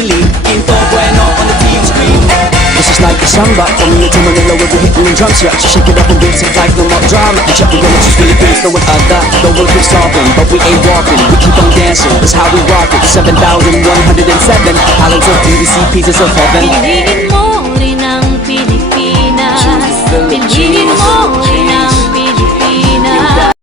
easily. Ain't todo bueno on the TV screen. This is like a samba, from here to Manila where we're hitting the drum set. So shake it up and dance it like no more drama. The check, we're gonna choose Philippines, no one other. Though we'll keep stomping, but we ain't walking. We keep on dancing, that's how we rock it. 7,107 islands of beauty, see pieces of heaven.